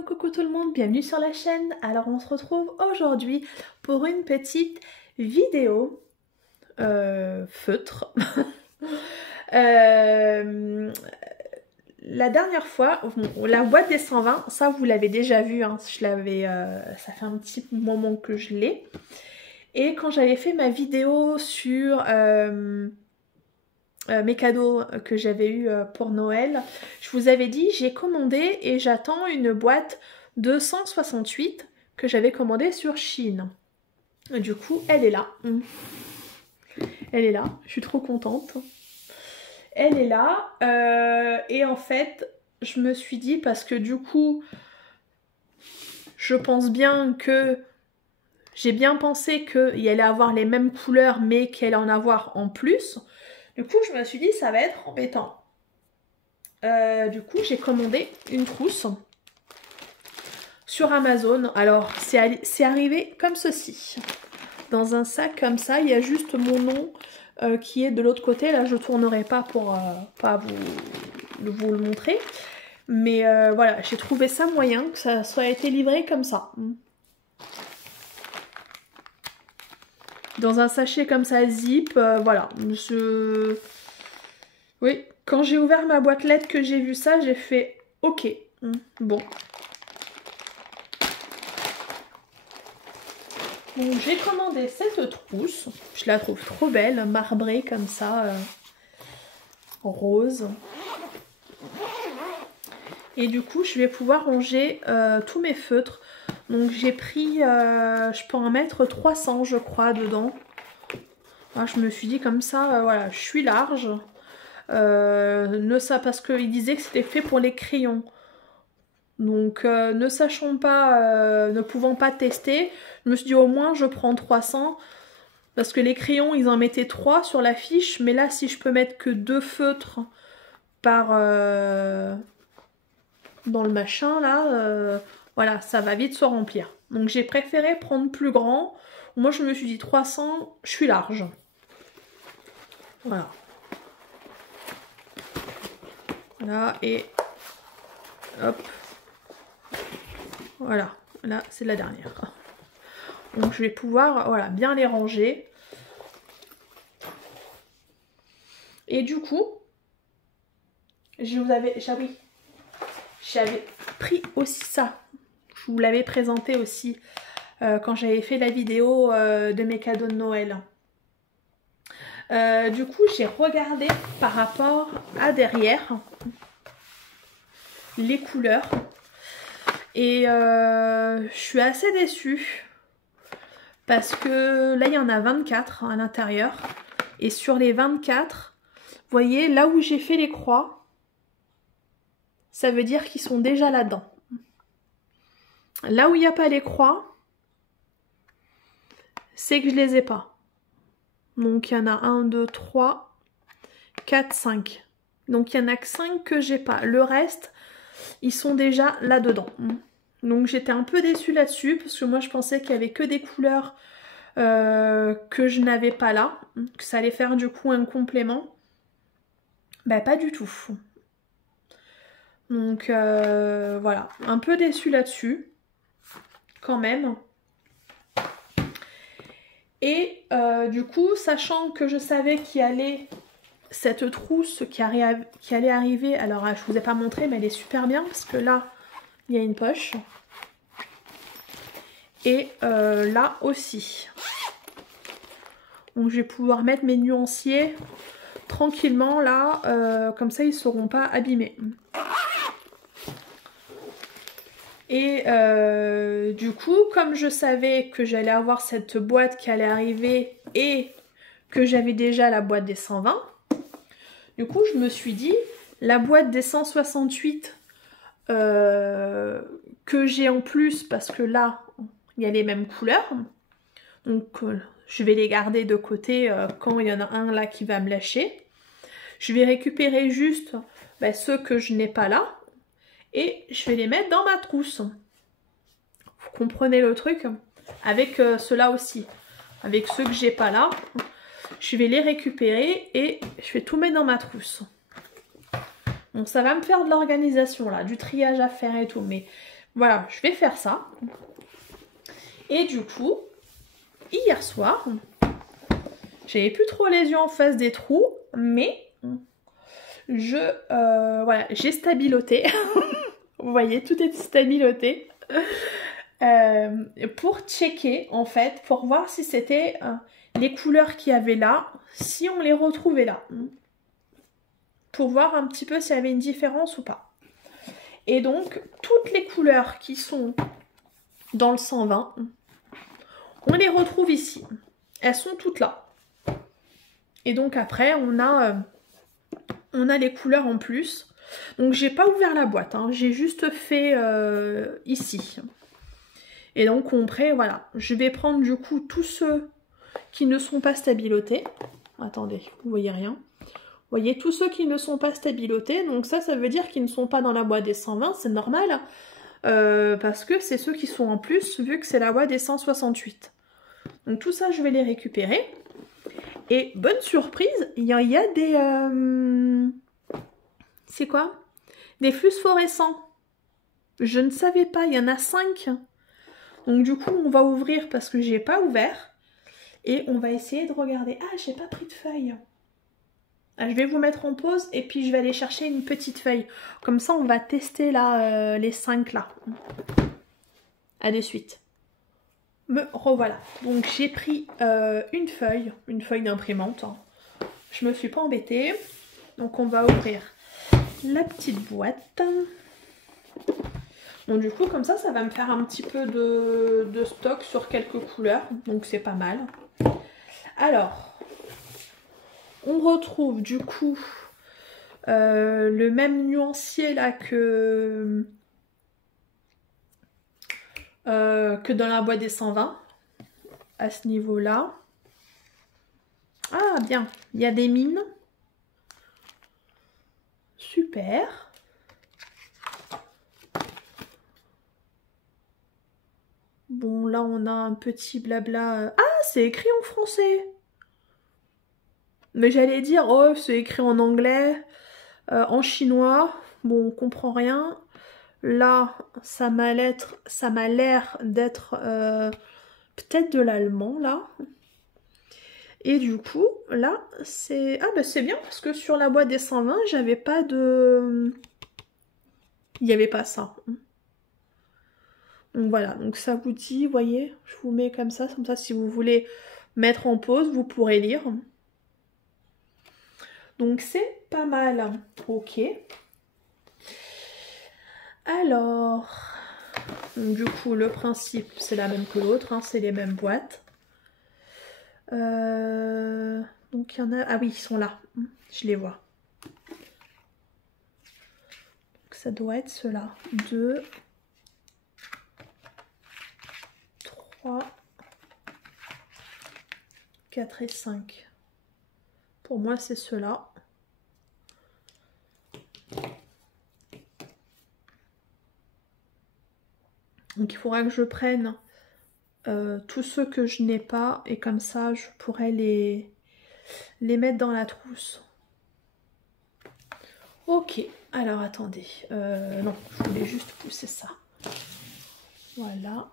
Coucou tout le monde, bienvenue sur la chaîne. Alors on se retrouve aujourd'hui pour une petite vidéo feutre. La dernière fois, la boîte des 120, ça vous l'avez déjà vu, hein, je l'avais, ça fait un petit moment que je l'ai. Et quand j'avais fait ma vidéo sur mes cadeaux que j'avais eu pour Noël, je vous avais dit j'ai commandé et j'attends une boîte de 168 que j'avais commandée sur Shein. Du coup elle est là. Elle est là, je suis trop contente. Elle est là et en fait je me suis dit, parce que du coup je pense bien que j'ai bien pensé qu'il allait avoir les mêmes couleurs mais qu'il allait en avoir en plus. Du coup, je me suis dit, ça va être embêtant. Du coup, j'ai commandé une trousse sur Amazon. Alors, c'est arrivé comme ceci. Dans un sac comme ça, il y a juste mon nom qui est de l'autre côté. Là, je ne tournerai pas pour pas vous le montrer. Mais voilà, j'ai trouvé ça moyen que ça soit été livré comme ça. Dans un sachet comme ça, zip, voilà. Oui, quand j'ai ouvert ma boîte lettres que j'ai vu ça, j'ai fait ok, bon. Donc j'ai commandé cette trousse, je la trouve trop belle, marbrée comme ça, rose. Et du coup, je vais pouvoir ranger tous mes feutres. Donc j'ai pris, je peux en mettre 300 je crois dedans. Alors, je me suis dit comme ça, voilà, je suis large. Parce qu'il disait que c'était fait pour les crayons. Donc ne sachant pas, ne pouvant pas tester, je me suis dit au moins je prends 300. Parce que les crayons, ils en mettaient 3 sur la fiche. Mais là, si je peux mettre que 2 feutres par dans le machin, là, voilà, ça va vite se remplir. Donc j'ai préféré prendre plus grand. Moi, je me suis dit 300, je suis large. Voilà. Voilà, et hop. Voilà, là, c'est la dernière. Donc je vais pouvoir, voilà, bien les ranger. Et du coup, j'avais pris aussi ça. Je vous l'avais présenté aussi quand j'avais fait la vidéo de mes cadeaux de Noël. Du coup, j'ai regardé par rapport à derrière les couleurs. Et je suis assez déçue. Parce que là, il y en a 24 à l'intérieur. Et sur les 24, vous voyez, là où j'ai fait les croix, ça veut dire qu'ils sont déjà là-dedans. Là où il n'y a pas les croix, c'est que je les ai pas. Donc il y en a 1, 2, 3, 4, 5. Donc il n'y en a que 5 que j'ai pas. Le reste, ils sont déjà là-dedans. Donc j'étais un peu déçue là-dessus, parce que moi je pensais qu'il n'y avait que des couleurs que je n'avais pas là, que ça allait faire du coup un complément. Bah pas du tout. Donc voilà, un peu déçue là-dessus, quand même. Et du coup, sachant que je savais qu'il y allait cette trousse qui allait arriver, alors je vous ai pas montré, mais elle est super bien, parce que là, il y a une poche. Et là aussi. Donc je vais pouvoir mettre mes nuanciers tranquillement là, comme ça ils ne seront pas abîmés. Et du coup, comme je savais que j'allais avoir cette boîte qui allait arriver et que j'avais déjà la boîte des 120, du coup je me suis dit, la boîte des 168 que j'ai en plus, parce que là il y a les mêmes couleurs, donc je vais les garder de côté quand il y en a un là qui va me lâcher. Je vais récupérer juste ceux que je n'ai pas là. Et je vais les mettre dans ma trousse. Vous comprenez le truc? Avec ceux-là aussi. Avec ceux que j'ai pas là. Je vais les récupérer et je vais tout mettre dans ma trousse. Donc ça va me faire de l'organisation là. Du triage à faire et tout. Mais Voilà, je vais faire ça. Et du coup, hier soir, j'avais plus trop les yeux en face des trous, mais voilà, j'ai stabiloté. Vous voyez, tout est stabiloté. Pour checker, en fait, pour voir si c'était les couleurs qu'il y avait là, si on les retrouvait là. Pour voir un petit peu s'il y avait une différence ou pas. Et donc, toutes les couleurs qui sont dans le 120, on les retrouve ici. Elles sont toutes là. Et donc après, on a les couleurs en plus. Donc j'ai pas ouvert la boîte, hein. J'ai juste fait ici. Et donc après, voilà. Je vais prendre du coup tous ceux qui ne sont pas stabilotés. Attendez, vous voyez rien. Vous voyez, tous ceux qui ne sont pas stabilotés. Donc ça veut dire qu'ils ne sont pas dans la boîte des 120, c'est normal. Parce que c'est ceux qui sont en plus, vu que c'est la boîte des 168. Donc tout ça, je vais les récupérer. Et bonne surprise, il y a des... c'est quoi? Des phosphorescents. Je ne savais pas, il y en a 5. Donc du coup, on va ouvrir parce que j'ai pas ouvert. Et on va essayer de regarder. Ah, j'ai pas pris de feuille. Ah, je vais vous mettre en pause et puis je vais aller chercher une petite feuille. Comme ça, on va tester là, les 5 là. À de suite. Me revoilà. Donc j'ai pris une feuille d'imprimante. Hein. Je me suis pas embêtée. Donc on va ouvrir la petite boîte. Donc du coup comme ça va me faire un petit peu de stock sur quelques couleurs. Donc c'est pas mal. Alors, on retrouve du coup le même nuancier là que dans la boîte des 120 à ce niveau là. Ah bien, il y a des mines. Super. Bon là on a un petit blabla. Ah c'est écrit en français. Mais j'allais dire oh c'est écrit en anglais, en chinois. Bon on comprend rien. Là ça m'a l'air d'être peut-être de l'allemand là. Et du coup, là, c'est... Ah bah c'est bien parce que sur la boîte des 120, j'avais pas de... Il n'y avait pas ça. Donc voilà, donc ça vous dit, vous voyez, je vous mets comme ça si vous voulez mettre en pause, vous pourrez lire. Donc c'est pas mal. Ok. Alors, donc, du coup, le principe, c'est la même que l'autre, hein, c'est les mêmes boîtes. Donc il y en a... Ah oui, ils sont là. Je les vois. Donc ça doit être ceux-là. 2, 3, 4 et 5. Pour moi, c'est ceux-là. Donc il faudra que je prenne tous ceux que je n'ai pas et comme ça je pourrais les mettre dans la trousse. Ok, alors attendez. Non, je voulais juste pousser ça. Voilà.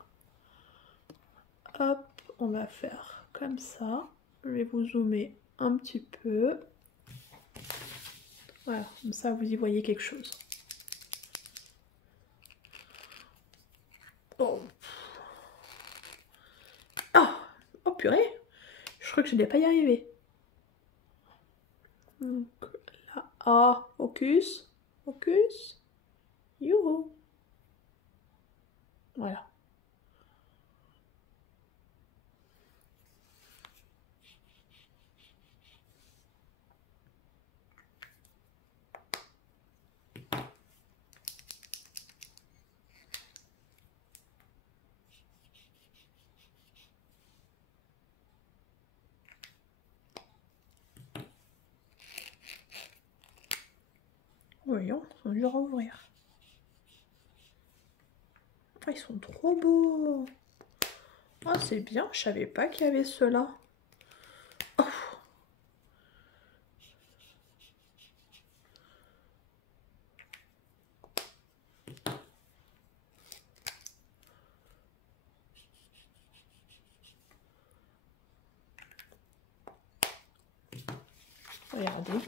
Hop, on va faire comme ça. Je vais vous zoomer un petit peu. Voilà, comme ça vous y voyez quelque chose. Oh. Oh purée, je crois que je n'ai pas y arriver. Donc là, ah, focus, focus, youhou. Voilà. Voyons, ils sont durs à ouvrir. Ah, ils sont trop beaux. Ah, c'est bien, je savais pas qu'il y avait ceux-là. Oh. Regardez.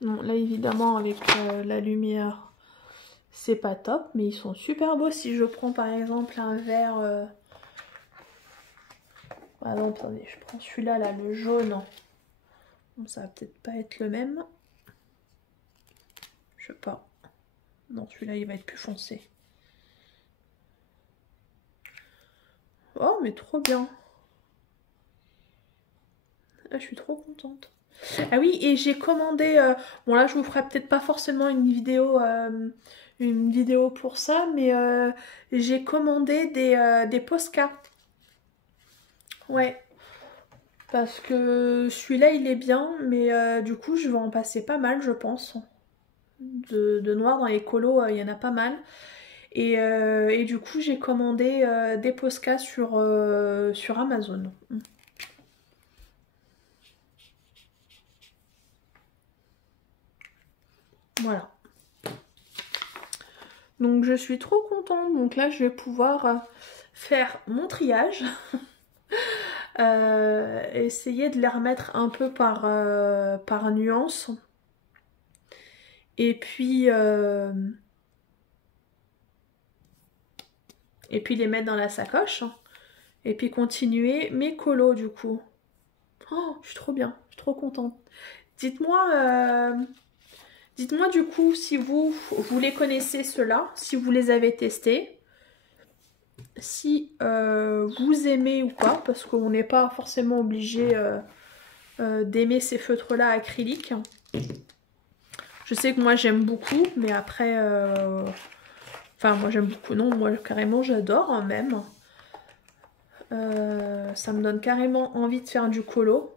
Bon, là évidemment avec la lumière c'est pas top, mais ils sont super beaux. Si je prends par exemple un verre, par exemple, attendez, je prends celui-là, là, le jaune. Bon, ça va peut-être pas être le même. Je sais pas. Non, celui-là il va être plus foncé. Oh, mais trop bien. Ah, je suis trop contente. Ah oui, et j'ai commandé... bon là, je vous ferai peut-être pas forcément une vidéo pour ça, mais j'ai commandé des Posca. Ouais. Parce que celui-là, il est bien, mais du coup, je vais en passer pas mal, je pense. De noir dans les colos, il y en a pas mal. Et du coup, j'ai commandé des Posca sur Amazon. Voilà. Donc je suis trop contente. Donc là, je vais pouvoir faire mon triage. Essayer de les remettre un peu par nuance. Et puis les mettre dans la sacoche. Et puis continuer mes colos du coup. Oh, je suis trop bien. Je suis trop contente. Dites-moi du coup si vous les connaissez ceux-là, si vous les avez testés, si vous aimez ou pas, parce qu'on n'est pas forcément obligé d'aimer ces feutres-là acryliques. Je sais que moi j'aime beaucoup, mais après, enfin moi j'aime beaucoup, non, moi carrément j'adore hein, même. Ça me donne carrément envie de faire du colo,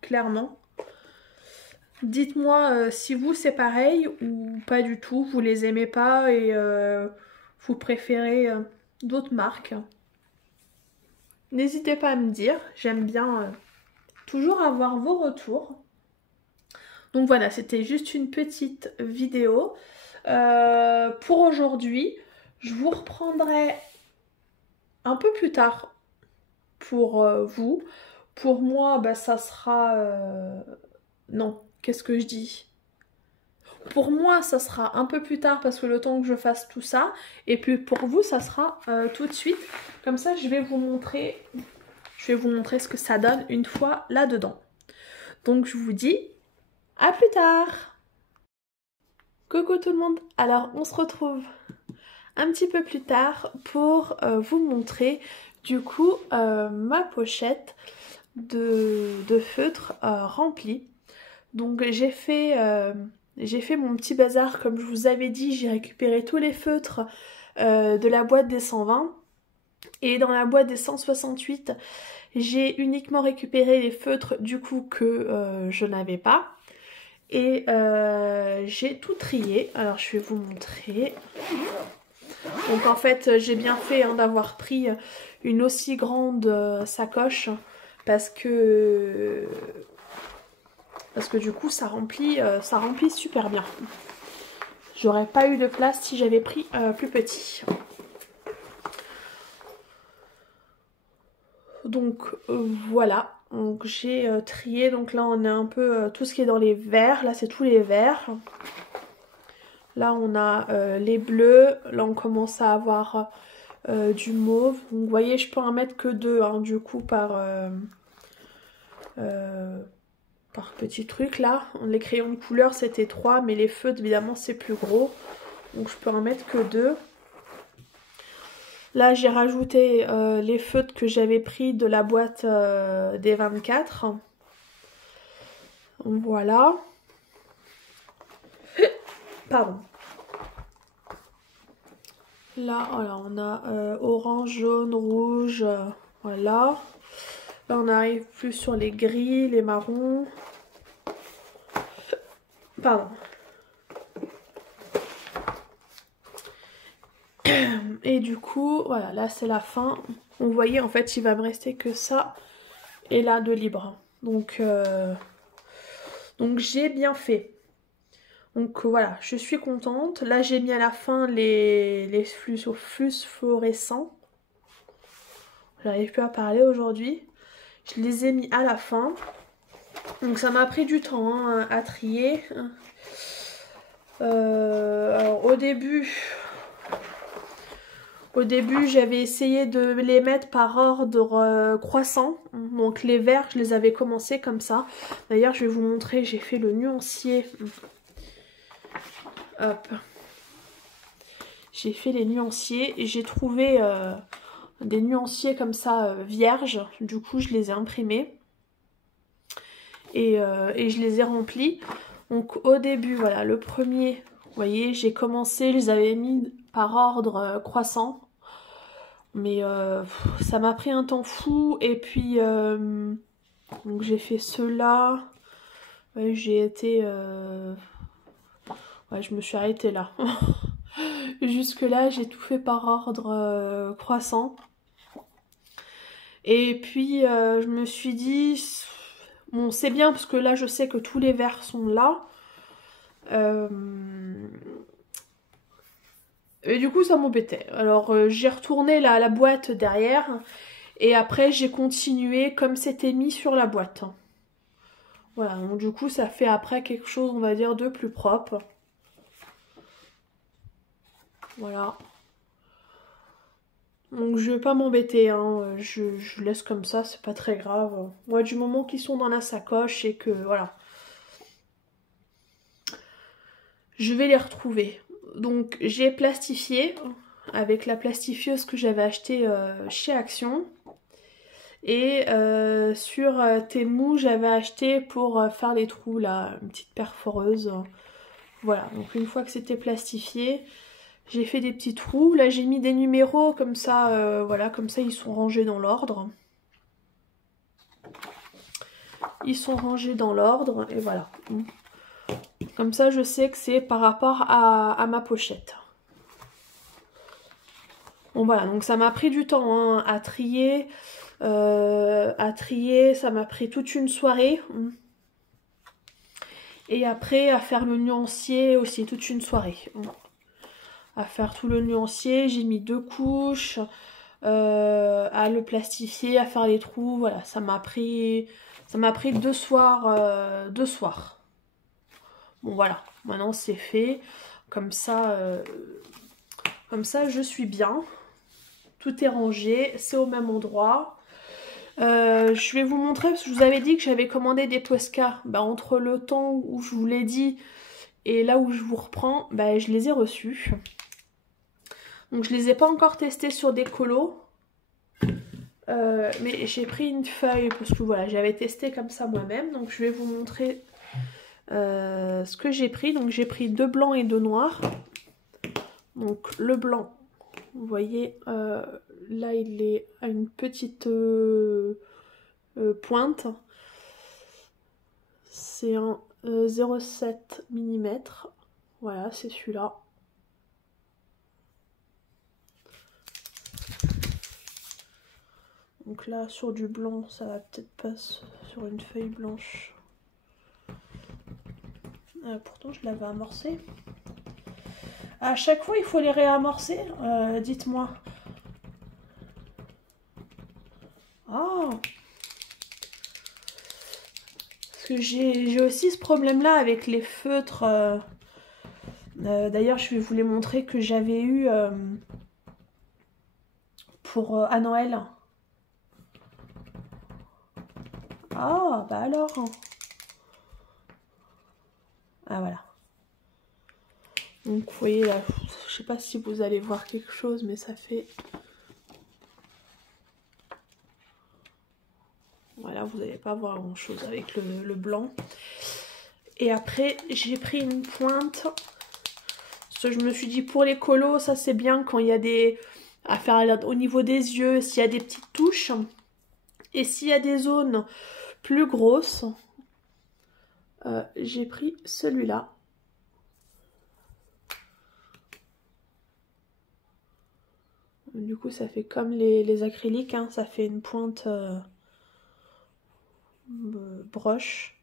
clairement. Dites-moi si vous c'est pareil ou pas du tout, vous les aimez pas et vous préférez d'autres marques. N'hésitez pas à me dire, j'aime bien toujours avoir vos retours. Donc voilà, c'était juste une petite vidéo. Pour aujourd'hui, je vous reprendrai un peu plus tard pour vous. Pour moi, bah, ça sera... Non, qu'est-ce que je dis? Pour moi, ça sera un peu plus tard parce que le temps que je fasse tout ça. Et puis pour vous, ça sera tout de suite. Comme ça, je vais vous montrer ce que ça donne une fois là-dedans. Donc je vous dis à plus tard! Coucou tout le monde! Alors on se retrouve un petit peu plus tard pour vous montrer du coup ma pochette de feutre remplie. Donc j'ai fait mon petit bazar comme je vous avais dit, j'ai récupéré tous les feutres de la boîte des 120 et dans la boîte des 168 j'ai uniquement récupéré les feutres du coup que je n'avais pas. Et j'ai tout trié. Alors je vais vous montrer. Donc en fait j'ai bien fait hein, d'avoir pris une aussi grande sacoche parce que du coup ça remplit super bien. J'aurais pas eu de place si j'avais pris plus petit. Donc voilà. Donc j'ai trié, donc là on a un peu tout ce qui est dans les verts, là c'est tous les verts. Là on a les bleus, là on commence à avoir du mauve. Donc vous voyez je peux en mettre que deux hein, du coup par petit truc là. Les crayons de couleur c'était 3 mais les feutres évidemment c'est plus gros. Donc je peux en mettre que 2. Là j'ai rajouté les feutres que j'avais pris de la boîte des 24. Voilà. Pardon. Là voilà, on a orange, jaune, rouge. Voilà. Là on arrive plus sur les gris, les marrons. Pardon. Et du coup, voilà, là c'est la fin. Vous voyez, en fait, il va me rester que ça et là de libre. Donc j'ai bien fait. Donc voilà, je suis contente. Là, j'ai mis à la fin les flux fluorescents. J'arrive plus à parler aujourd'hui. Je les ai mis à la fin. Donc ça m'a pris du temps hein, à trier. Alors au début j'avais essayé de les mettre par ordre croissant. Donc les verts je les avais commencé comme ça. D'ailleurs je vais vous montrer, j'ai fait le nuancier. Hop. J'ai fait les nuanciers et j'ai trouvé des nuanciers comme ça vierges. Du coup je les ai imprimés. Et je les ai remplis. Donc au début, voilà, le premier, vous voyez, j'ai commencé, je les avais mis par ordre croissant. Mais ça m'a pris un temps fou. Et puis, donc j'ai fait ceux-là. Ouais, j'ai été... Ouais, je me suis arrêtée là. Jusque là, j'ai tout fait par ordre croissant. Et puis, je me suis dit... Bon, c'est bien parce que là, je sais que tous les verres sont là. Et du coup, ça m'embêtait. Alors, j'ai retourné la boîte derrière. Et après, j'ai continué comme c'était mis sur la boîte. Voilà, donc du coup, ça fait après quelque chose, on va dire, de plus propre. Voilà. Donc je vais pas m'embêter, hein. Je laisse comme ça, c'est pas très grave. Moi, du moment qu'ils sont dans la sacoche et que, voilà. Je vais les retrouver. Donc j'ai plastifié avec la plastifieuse que j'avais achetée chez Action. Et sur Temu, j'avais acheté pour faire les trous, là, une petite perforeuse. Voilà, donc une fois que c'était plastifié, j'ai fait des petits trous. Là, j'ai mis des numéros, comme ça, voilà, comme ça, ils sont rangés dans l'ordre. Ils sont rangés dans l'ordre, et voilà. Comme ça, je sais que c'est par rapport à ma pochette. Bon, voilà, donc ça m'a pris du temps hein, à trier. Ça m'a pris toute une soirée. Et après, à faire le nuancier aussi, toute une soirée. À faire tout le nuancier, j'ai mis 2 couches, à le plastifier, à faire les trous, voilà, ça m'a pris 2 soirs, 2 soirs. Bon voilà, maintenant c'est fait, comme ça je suis bien, tout est rangé, c'est au même endroit. Je vais vous montrer, parce que je vous avais dit que j'avais commandé des Tosca, bah, entre le temps où je vous l'ai dit et là où je vous reprends, bah, je les ai reçus. Donc je les ai pas encore testés sur des colos. Mais j'ai pris une feuille parce que voilà, j'avais testé comme ça moi-même. Donc je vais vous montrer ce que j'ai pris. Donc j'ai pris 2 blancs et 2 noirs. Donc le blanc, vous voyez, là il est à une petite pointe. C'est un 0,7 mm. Voilà, c'est celui-là. Donc là, sur du blanc, ça va peut-être pas sur une feuille blanche. Pourtant, je l'avais amorcé. À chaque fois, il faut les réamorcer. Dites-moi. Ah, parce que j'ai aussi ce problème-là avec les feutres. D'ailleurs, je vais vous les montrer que j'avais eu pour à Noël. Ah, bah alors. Ah, voilà. Donc, vous voyez là, je sais pas si vous allez voir quelque chose, mais ça fait... Voilà, vous n'allez pas voir grand chose avec le blanc. Et après, j'ai pris une pointe. Parce que je me suis dit, pour les colos, ça c'est bien quand il y a des... à faire au niveau des yeux, s'il y a des petites touches. Et s'il y a des zones plus grosses, j'ai pris celui-là. Du coup, ça fait comme les acryliques, hein, ça fait une pointe broche.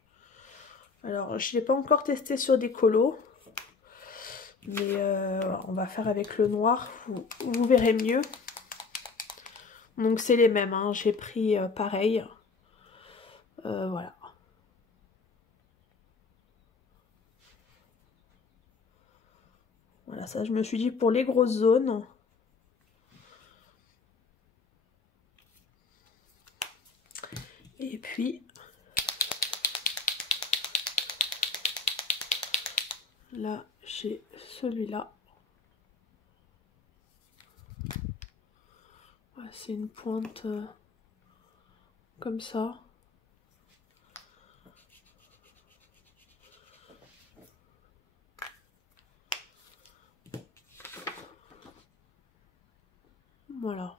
Alors, je ne l'ai pas encore testé sur des colos, mais on va faire avec le noir, vous verrez mieux. Donc, c'est les mêmes, hein, j'ai pris pareil. Voilà. Voilà, ça je me suis dit pour les grosses zones. Et puis là j'ai celui-là. Voilà, c'est une pointe comme ça. Voilà.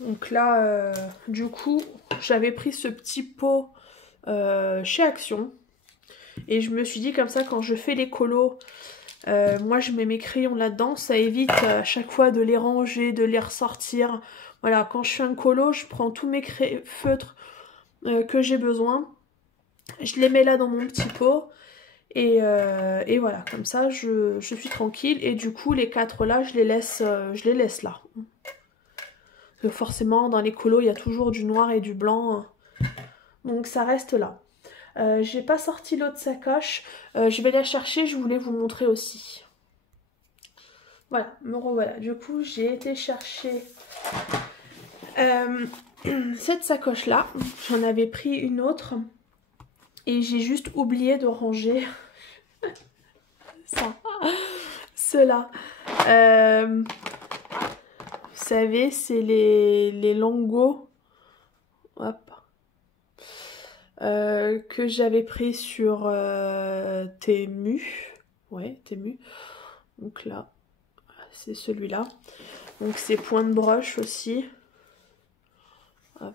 Donc là, du coup, j'avais pris ce petit pot chez Action. Et je me suis dit comme ça, quand je fais les colos, moi je mets mes crayons là-dedans. Ça évite à chaque fois de les ranger, de les ressortir. Voilà, quand je fais un colo, je prends tous mes feutres que j'ai besoin. Je les mets là dans mon petit pot. Et voilà, comme ça, je suis tranquille. Et du coup, les 4 là, je les laisse là. Parce que forcément, dans les colos, il y a toujours du noir et du blanc. Donc ça reste là. J'ai pas sorti l'autre sacoche. Je vais la chercher, je voulais vous montrer aussi. Voilà, me revoilà. Du coup, j'ai été chercher cette sacoche-là. J'en avais pris une autre. Et j'ai juste oublié de ranger ça. Cela. Vous savez, c'est les Longo. Hop. Que j'avais pris sur Temu. Ouais, Temu. Donc là, c'est celui-là. Donc c'est point de broche aussi. Hop.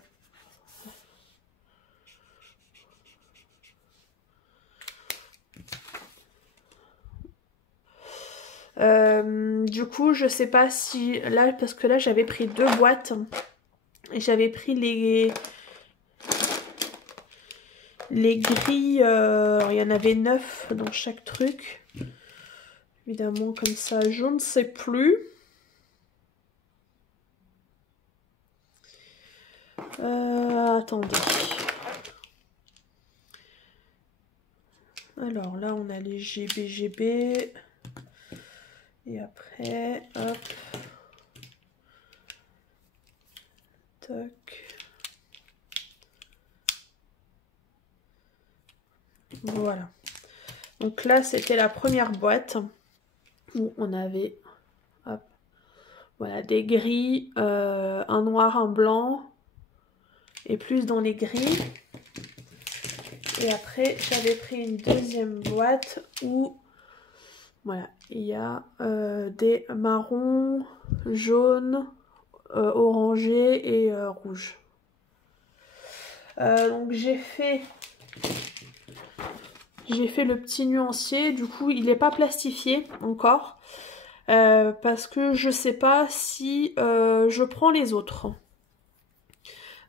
Du coup, je sais pas si là, parce que là j'avais pris 2 boîtes. Et j'avais pris les grilles, il y en avait 9 dans chaque truc. Évidemment, comme ça, je ne sais plus. Attendez. Alors là, on a les GBGB. Et après, hop. Toc. Voilà. Donc là, c'était la première boîte où on avait, hop, voilà, des gris, un noir, un blanc, et plus dans les gris. Et après, j'avais pris une deuxième boîte où, voilà, il y a des marrons, jaunes, orangés et rouges. Donc j'ai fait le petit nuancier, du coup il n'est pas plastifié encore. Parce que je sais pas si je prends les autres.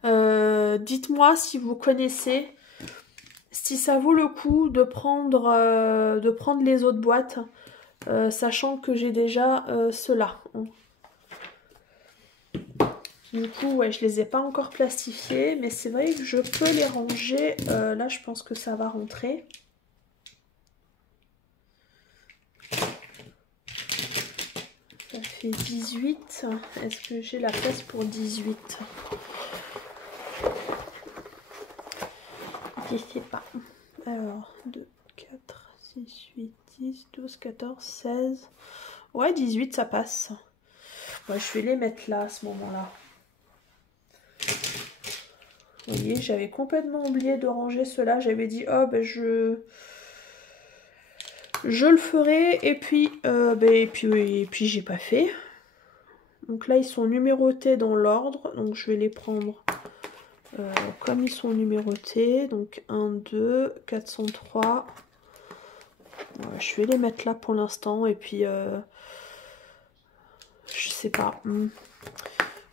Dites-moi si vous connaissez, si ça vaut le coup de prendre les autres boîtes, sachant que j'ai déjà ceux-là. Du coup, ouais, je les ai pas encore plastifiés, mais c'est vrai que je peux les ranger. Là, je pense que ça va rentrer. Ça fait 18. Est-ce que j'ai la place pour 18? Je sais pas. Alors, 2, 4, 6, 8, 10, 12, 14, 16. Ouais, 18, ça passe. Ouais, je vais les mettre là, à ce moment-là. Vous voyez, j'avais complètement oublié de ranger ceux-là. J'avais dit, oh, ben je le ferai. Et puis, j'ai pas fait. Donc là, ils sont numérotés dans l'ordre. Donc, je vais les prendre comme ils sont numérotés. Donc, 1, 2, 403. Ouais, je vais les mettre là pour l'instant. Et puis, je sais pas.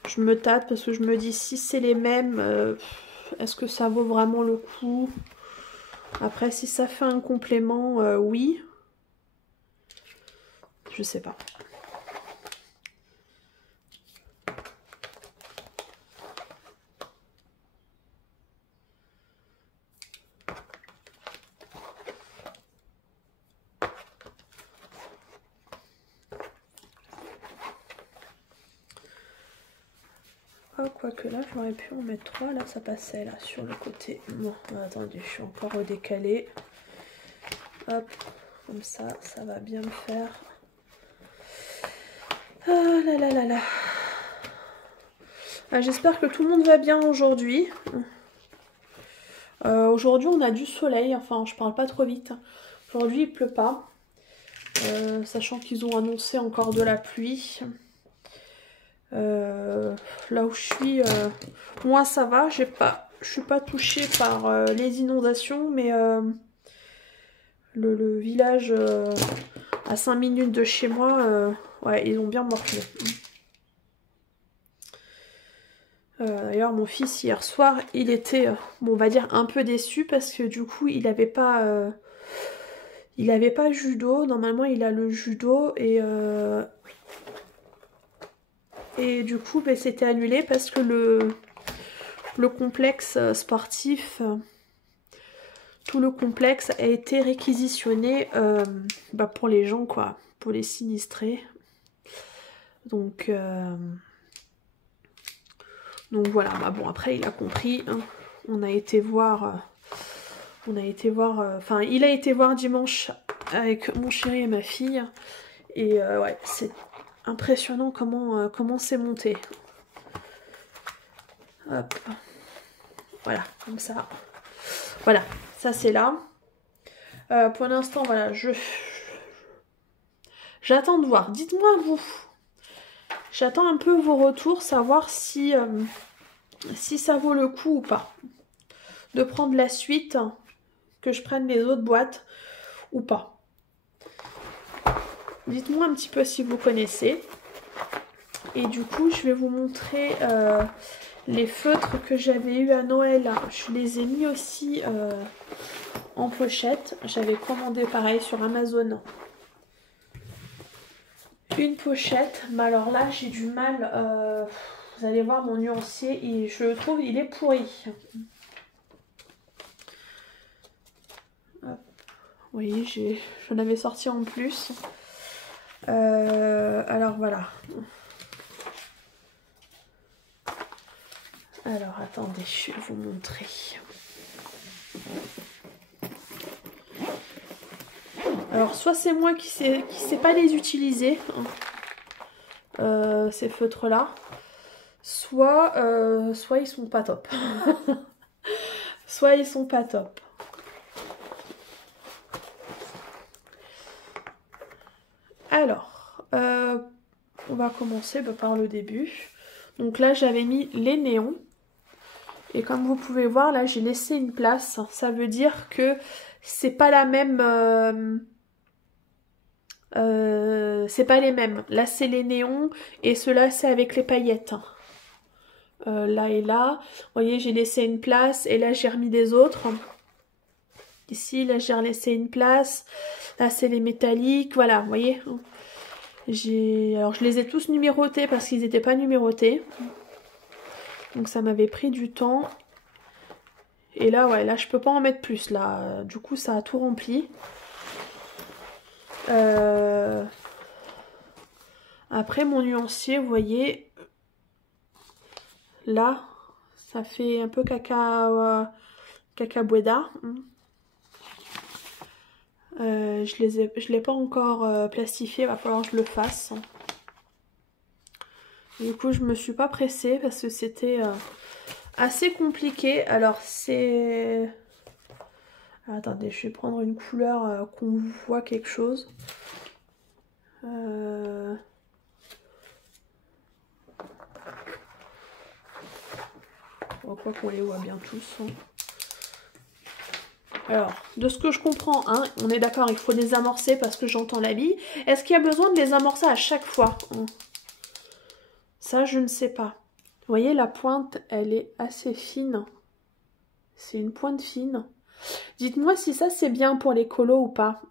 Je me tâte parce que je me dis si c'est les mêmes, est-ce que ça vaut vraiment le coup? Après, si ça fait un complément, oui. Je sais pas. Ah, quoique là, j'aurais pu en mettre 3. Là, ça passait là sur le côté. Bon, attendez, je suis encore redécalée. Hop, comme ça va bien me faire. Ah là là là là. Ah, j'espère que tout le monde va bien aujourd'hui. Aujourd'hui, on a du soleil. Enfin, je parle pas trop vite. Aujourd'hui, il pleut pas. Sachant qu'ils ont annoncé encore de la pluie. Là où je suis, moi ça va, je suis pas touchée par les inondations, mais le village à 5 minutes de chez moi, ouais, ils ont bien morflé. D'ailleurs, mon fils hier soir, il était, bon, on va dire un peu déçu parce que du coup, il avait pas judo. Normalement, il a le judo et du coup, ben, c'était annulé parce que le complexe sportif, tout le complexe a été réquisitionné bah, pour les gens, quoi, pour les sinistrés. Donc voilà, bah, bon, après il a compris, hein. On a été voir, enfin il a été voir dimanche avec mon chéri et ma fille, et ouais, c'est impressionnant comment c'est monté. Hop. Voilà, comme ça. Voilà, ça c'est là. Pour l'instant, voilà, j'attends de voir. Dites-moi vous. J'attends un peu vos retours, savoir si ça vaut le coup ou pas. De prendre la suite, que je prenne les autres boîtes ou pas. Dites-moi un petit peu si vous connaissez. Et du coup, je vais vous montrer les feutres que j'avais eu à Noël. Je les ai mis aussi en pochette. J'avais commandé pareil sur Amazon. Une pochette. Mais alors là, j'ai du mal. Vous allez voir mon nuancier. Et je trouve il est pourri. Hop. Vous voyez, j'en avais sorti en plus. Alors voilà. Alors attendez, je vais vous montrer. Alors soit c'est moi qui sais pas les utiliser, ces feutres là, soit ils sont pas top. Soit ils sont pas top. Alors, on va commencer par le début. Donc là j'avais mis les néons. Et comme vous pouvez voir, là j'ai laissé une place. Ça veut dire que c'est pas la même... c'est pas les mêmes. Là c'est les néons et ceux-là c'est avec les paillettes. Là et là. Vous voyez, j'ai laissé une place et là j'ai remis des autres. Ici, là j'ai laissé une place. Là c'est les métalliques. Voilà, vous voyez. Alors je les ai tous numérotés parce qu'ils n'étaient pas numérotés. Donc ça m'avait pris du temps. Et là, ouais, là je peux pas en mettre plus. Là, du coup ça a tout rempli. Après mon nuancier, vous voyez, là, ça fait un peu cacabueda. Je l'ai pas encore plastifié, va falloir que je le fasse. Du coup, je me suis pas pressée parce que c'était assez compliqué. Alors c'est... Attendez, je vais prendre une couleur qu'on voit quelque chose. On voit qu'on les voit bien tous. Hein. Alors, de ce que je comprends, hein, on est d'accord, il faut les amorcer parce que j'entends la bille. Est-ce qu'il y a besoin de les amorcer à chaque fois? Ça, je ne sais pas. Vous voyez, la pointe, elle est assez fine. C'est une pointe fine. Dites-moi si ça, c'est bien pour les colos ou pas.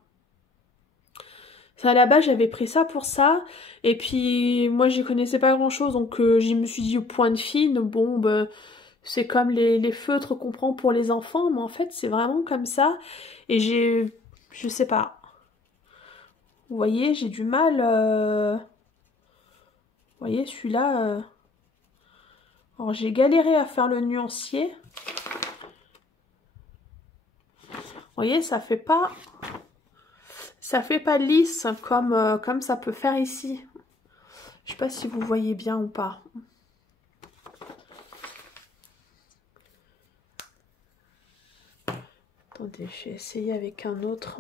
À la base, j'avais pris ça pour ça. Et puis, moi, j'y connaissais pas grand-chose. Donc, je me suis dit, pointe fine, bon, ben... C'est comme les feutres qu'on prend pour les enfants, mais en fait c'est vraiment comme ça. Et je sais pas. Vous voyez, j'ai du mal. Vous voyez, celui-là. Alors j'ai galéré à faire le nuancier. Vous voyez, ça fait pas lisse comme ça peut faire ici. Je sais pas si vous voyez bien ou pas. Attendez, je vais essayer avec un autre.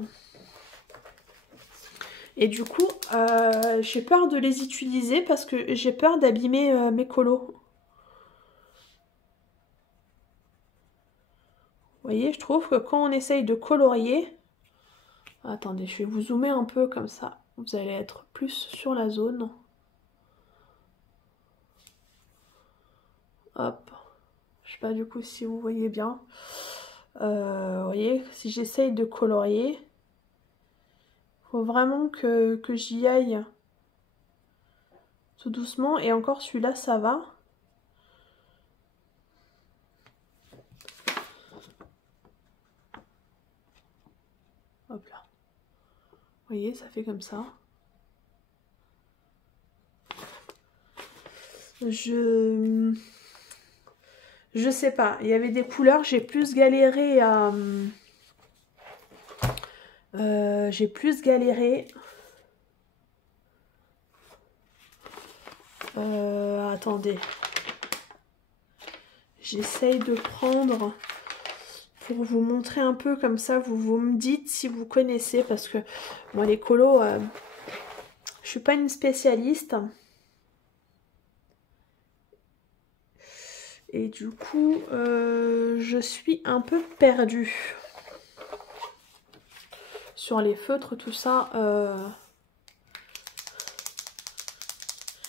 Et du coup, j'ai peur de les utiliser parce que j'ai peur d'abîmer mes colos. Vous voyez, je trouve que quand on essaye de colorier... Attendez, je vais vous zoomer un peu comme ça. Vous allez être plus sur la zone. Hop. Je sais pas du coup si vous voyez bien. Vous voyez, si j'essaye de colorier, faut vraiment que j'y aille tout doucement. Et encore celui-là, ça va. Hop là. Vous voyez, ça fait comme ça. Je sais pas. Il y avait des couleurs, j'ai plus galéré à... attendez. J'essaye de prendre pour vous montrer un peu comme ça. Vous me dites si vous connaissez parce que moi les colos, je suis pas une spécialiste. Et du coup, je suis un peu perdue sur les feutres, tout ça.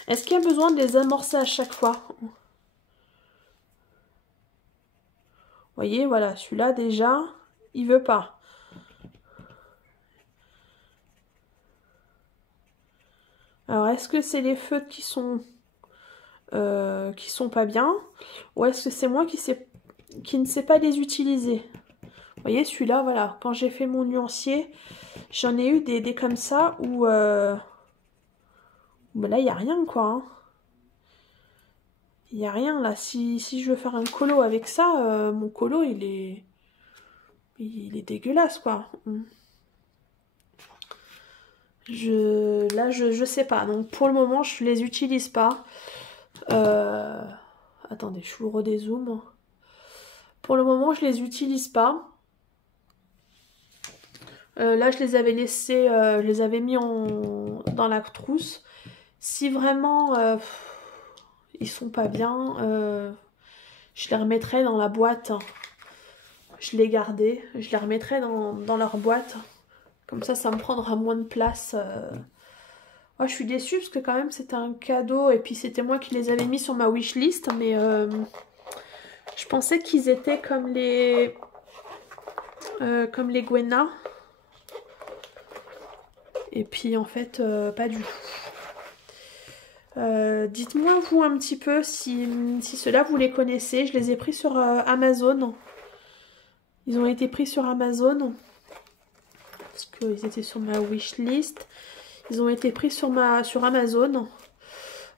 Est-ce qu'il y a besoin de les amorcer à chaque fois? Vous voyez, voilà, celui-là déjà, il veut pas. Alors, est-ce que c'est les feutres qui sont pas bien? Ou est-ce que c'est moi qui ne sais pas les utiliser? Vous voyez, celui-là, voilà, quand j'ai fait mon nuancier, j'en ai eu des comme ça où... Ben là, il n'y a rien, quoi. Hein. Il n'y a rien, là. Si je veux faire un colo avec ça, mon colo, il est dégueulasse, quoi. Là, je sais pas. Donc, pour le moment, je les utilise pas. Attendez, je vous redézoome. Pour le moment, je les utilise pas. Là, je les avais laissés, je les avais mis dans la trousse. Si vraiment ils sont pas bien, je les remettrai dans la boîte. Je les gardais, je les remettrai dans leur boîte. Comme ça me prendra moins de place. Oh, je suis déçue parce que quand même c'était un cadeau. Et puis c'était moi qui les avais mis sur ma wishlist. Mais je pensais qu'ils étaient comme les Gwenna. Et puis en fait, pas du tout. Dites-moi vous un petit peu si ceux-là vous les connaissez. Je les ai pris sur Amazon. Ils ont été pris sur Amazon. Parce qu'ils étaient sur ma wishlist. Ils ont été pris sur Amazon.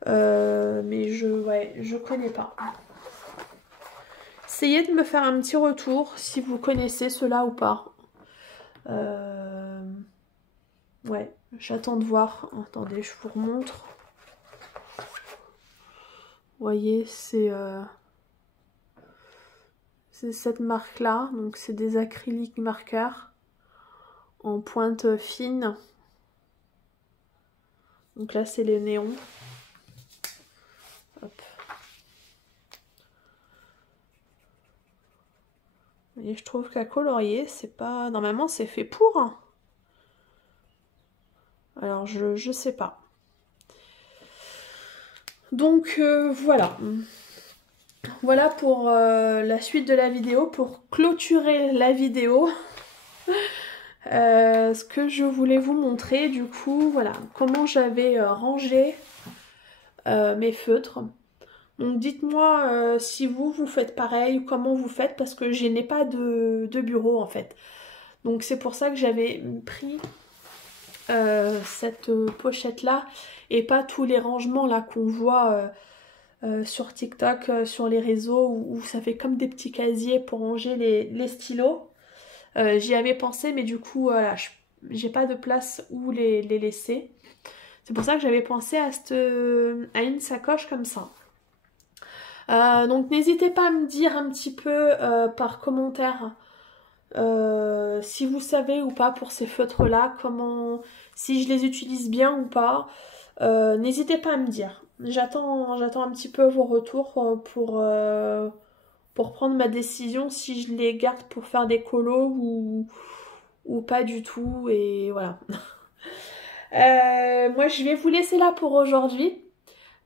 Mais je connais pas. Essayez de me faire un petit retour si vous connaissez ceux-là ou pas. Ouais, j'attends de voir. Attendez, je vous remontre. Vous voyez, c'est cette marque-là. Donc, c'est des acryliques marqueurs en pointe fine. Donc là, c'est les néons. Hop. Et je trouve qu'à colorier, c'est pas... Normalement, c'est fait pour. Alors, je sais pas. Donc, voilà. Voilà pour la suite de la vidéo. Pour clôturer la vidéo. Ce que je voulais vous montrer, du coup, voilà. Comment j'avais rangé mes feutres. Donc dites-moi si vous faites pareil, ou comment vous faites, parce que je n'ai pas de bureau en fait. Donc c'est pour ça que j'avais pris cette pochette là, et pas tous les rangements là qu'on voit sur TikTok, sur les réseaux, où ça fait comme des petits casiers pour ranger les stylos. J'y avais pensé, mais du coup, voilà, j'ai pas de place où les laisser. C'est pour ça que j'avais pensé à une sacoche comme ça. Donc n'hésitez pas à me dire un petit peu par commentaire si vous savez ou pas pour ces feutres là, si je les utilise bien ou pas. N'hésitez pas à me dire. J'attends un petit peu vos retours pour prendre ma décision si je les garde pour faire des colos ou pas du tout. Et voilà. Moi je vais vous laisser là pour aujourd'hui.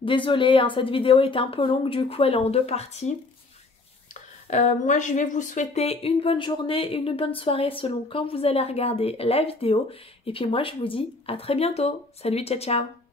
Désolée, hein, cette vidéo était un peu longue, du coup elle est en 2 parties. Moi je vais vous souhaiter une bonne journée, une bonne soirée selon quand vous allez regarder la vidéo. Et puis moi je vous dis à très bientôt. Salut, ciao ciao.